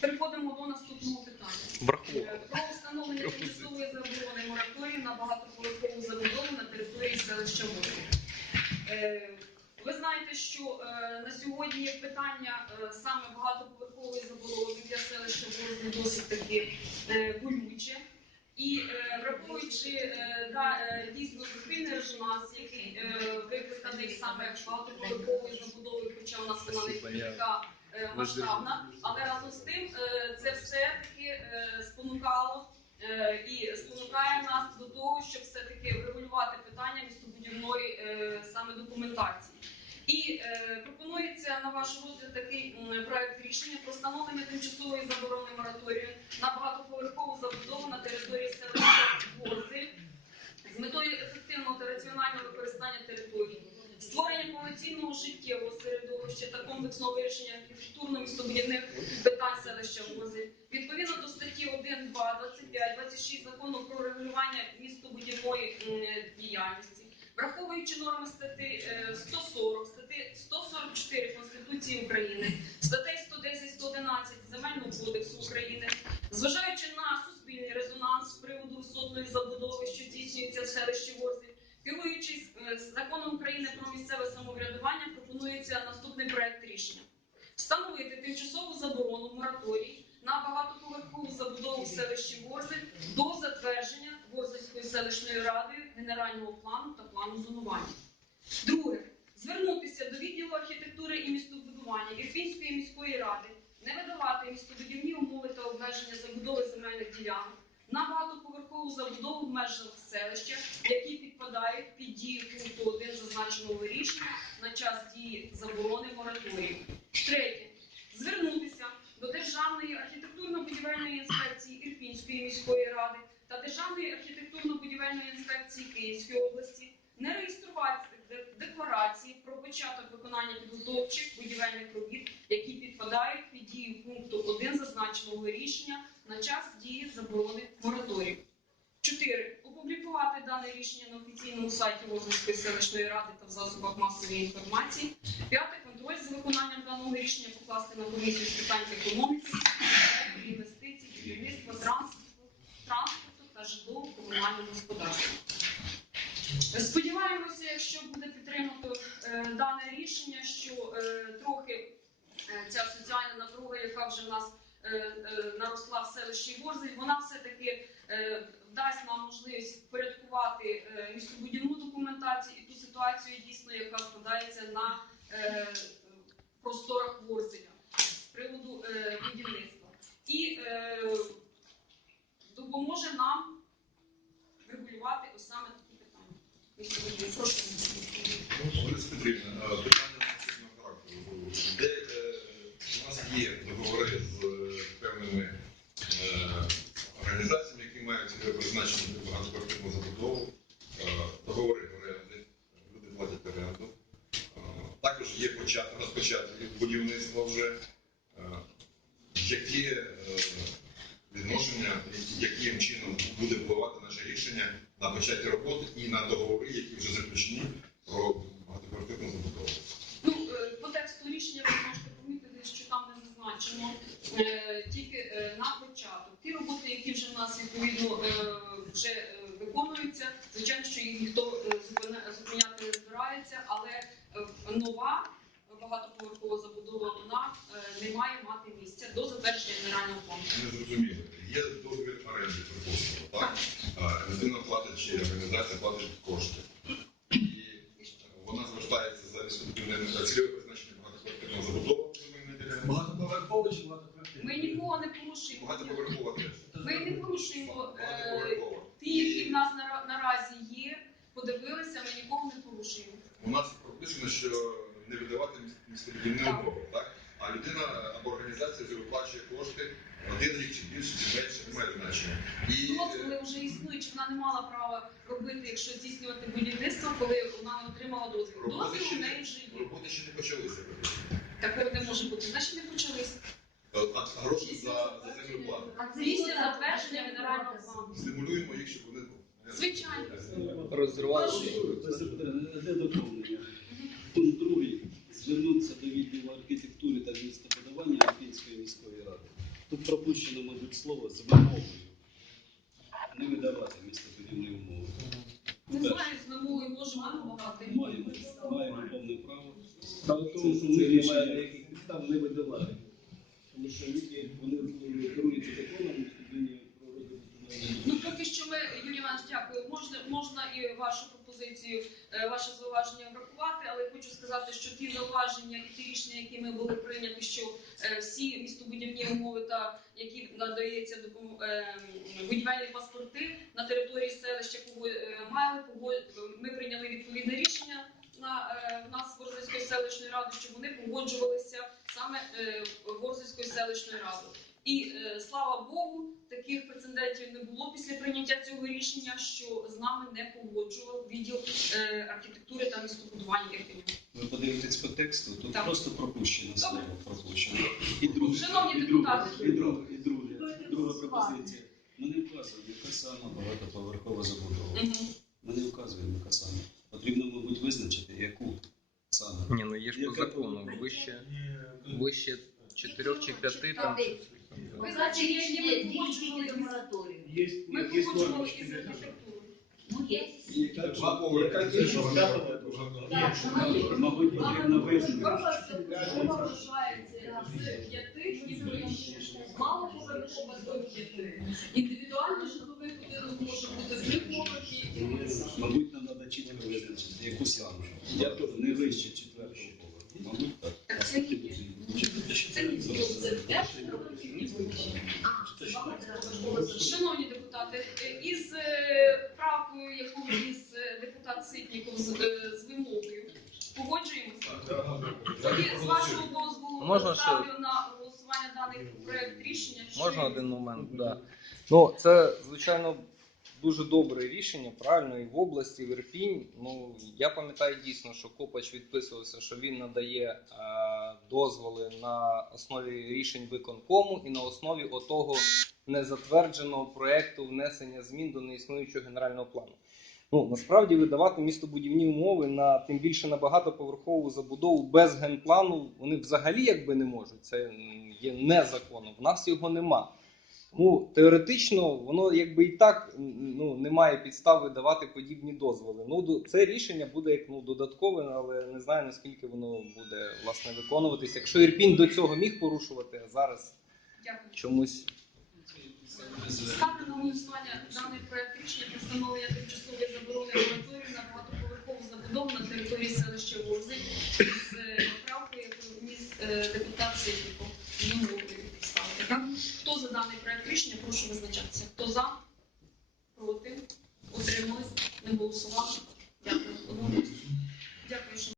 Переходимо до наступного питання. Е, Про встановлення тимчасової заборони мораторію на багатоповерхову забудову на території селища Ворог. Е, Ви знаєте, що е, на сьогодні питання саме багатоповерхової забудови для селища Ворог досить таки болюче. І враховуючи да, дійсно суспільний резонанс, який викликаний саме багатоповерховою забудовою, хоча у нас вона не е, масштабна, але разом з тим е, це все-таки е, спонукало е, і спонукає нас до того, щоб все-таки врегулювати питання містобудівної е, саме документації. І е, пропонується на ваш розгляд такий проект рішення про встановлення тимчасової заборони мораторію на багатоповерхову забудову на території селища Ворзель з метою ефективного та раціонального використання території, створення повноцінного життєвого середовища та комплексного вирішення архітектурно-містобудівних питань селища Ворзель. Відповідно до статті 1, 2, 25, 26 закону регулювання містобудівної діяльності, враховуючи норми статті е, 140, статті 144 Конституції України, статей 110, 111 Земельного кодексу України, зважаючи на суспільний резонанс з приводу висотної забудови, що здійснюється в селищі Ворзель, керуючись е, законом України про місцеве самоврядування, пропонується наступний проект рішення. Встановити тимчасову заборону мораторій на багатоповерхову забудову в селищі Ворзель до селищної ради генерального плану та плану зонування. Друге. Звернутися до відділу архітектури і містобудування Ірпінської міської ради, не видавати містобудівні умови та обмеження забудови земельних ділянок на багатоповерхову забудову в межах селища, які підпадають під дію пункту 1 зазначеного рішення на час дії заборони мораторію. Третє. Звернутися до Державної архітектурно-будівельної інспекції Ірпінської міської ради та Державної архітектурно-будівельної інспекції Київської області не реєструвати декларації про початок виконання підготовчих будівельних робіт, які підпадають під дію пункту 1 зазначеного рішення на час дії заборони мораторію. 4. Опублікувати дане рішення на офіційному сайті Ложницької селищної ради та в засобах масової інформації. П'яте. Контроль за виконанням даного рішення покласти на комісію з питань економіки, інвестицій, будівництва, транспорту, житлово-комунального. Сподіваємося, якщо буде підтримано е, дане рішення, що е, трохи е, ця соціальна напруга, яка вже в нас наросла в селищі Ворзель, вона все-таки дасть нам можливість впорядкувати містобудівну документацію і ту ситуацію дійсно, яка складається на просторах Ворзеля з приводу будівництва. І допоможе нам регулювати ось саме такі питання. Де е, у нас є договори з е, певними е, організаціями, які мають під багатоквартирну забудову, договори оренди, люди платять оренду. Також є почат- розпочати будівництво вже. Які рішення на почаття роботи і на договори, які вже заключені про багатоквартирну забудову. Ну, е, по тексту рішення ви можете помітити, що там не зазначено е, тільки е, на початок. Ті роботи, які вже в нас відповідно вже виконуються, звичайно, що їх ніхто зупиняти не збирається, але нова багатоповерхова забудова вона не має мати місця до затвердження генерального плану. Не зрозуміло. Є договір оренди, припустимо, так? А, Людина платить чи організація платить кошти. І вона звертається за за цільове призначення багатоквартирного забудову. Багатоповерхово чи багатоквартирно? Ми нікого не порушуємо. Багатоповерхова теж. Ми не порушуємо е, ті, які в нас нара- наразі є. Подивилися, ми нікого не порушуємо. У нас прописано, що не видавати містобудівні Так. умови, так? Людина або організація виплачує кошти один рік чи більше, чи менше, немає значення. І е, Дозволи вже існують, чи вона не мала права робити, якщо здійснювати будівництво, коли вона не отримала дозвіл. Роботи Дозвіл ще у не- неї вже є. роботи ще не почалися. Такого не може бути. Значить, не почалися. А а гроші за, за землю. А це після затвердження генерального плану. Стимулюємо їх, щоб вони Звичайно. Розривали. Леся Петрівна, де доповнення? Пункт другий. Звернутися до відділу архітектури та містобудування Ірпінської міської ради. Тут пропущено, мабуть, слово з вимогою. Не видавати містобудівні умови. Не знаю, з вимогою можемо вимагати. Маємо, маємо повне право. Справа в тому, що в них немає ніяких підстав не видавати. Тому що люди вони керуються законом про розвиток Ну поки що ми, Юрій Іванович, дякую. Можна, можна і вашу пропозицію, е, ваше зауваження врахувати, але хочу сказати, що ті зауваження і ті рішення, які ми були прийняті, що е, всі містобудівні умови та які надається е, будівельні паспорти на території селища мали пого- Ми прийняли відповідне рішення на нас Ворзельської селищної ради, щоб вони погоджувалися саме Ворзельською селищною радою. І слава Богу, таких не було після прийняття цього рішення, що з нами не погоджував відділ е, архітектури та містобудування Ірпеня. Ви подивитесь по тексту, тут Так. просто пропущено слово пропущено. І друге, Шановні і друге, депутати. і друге, і друге, друга пропозиція. Ми не вказуємо, яка саме багатоповерхова забудова. Мгм. Ми не вказуємо, яка саме. Потрібно, мабуть, визначити, яку саме. Ні, ну є ж по Яка закону. Вище, вище чотирьох чи п'яти там. Ви знаєте, є, є, ми погоджували, з- мораторію. Є, ми погоджували із архітектурою. Ну, є. Два поверхи. Яка кількість Жодного- Так, жодного- Мабуть, потрібно визначити. Випадково вважається з п'яти і вище. Мало поверхова до п'яти. Індивідуальний житловий будинок може бути з трьох поверхів і вище. Мабуть, нам треба чітко визначити, яку саме. Я теж не вище четвертого поверху. Мабуть, так. Так це не є. Шановні депутати, із е, правкою, яку вніс е, депутат Ситніков з, е, з вимогою, погоджуємося? Тоді, з вашого дозволу, Можна ще- ставлю на голосування даний проект рішення. Можна один момент? Да. Ну, це, звичайно, дуже добре рішення, правильно, і в області, і в Ірпінь. Ну, я пам'ятаю дійсно, що Копач відписувався, що він надає е, дозволи на основі рішень виконкому і на основі отого незатвердженого проекту внесення змін до неіснуючого генерального плану. Ну, насправді видавати містобудівні умови на тим більше на багатоповерхову забудову без генплану вони взагалі якби не можуть. Це є незаконно. В нас його нема. Тому теоретично воно якби і так ну, немає підстав видавати подібні дозволи. Ну, це рішення буде як ну, додаткове, але не знаю наскільки воно буде власне виконуватись. Якщо Ірпінь до цього міг порушувати, а зараз Дякую. чомусь Ставлю на голосування даний проект рішення про встановлення тимчасової заборони мораторію на багатоповерхову забудову на території селища Ворзи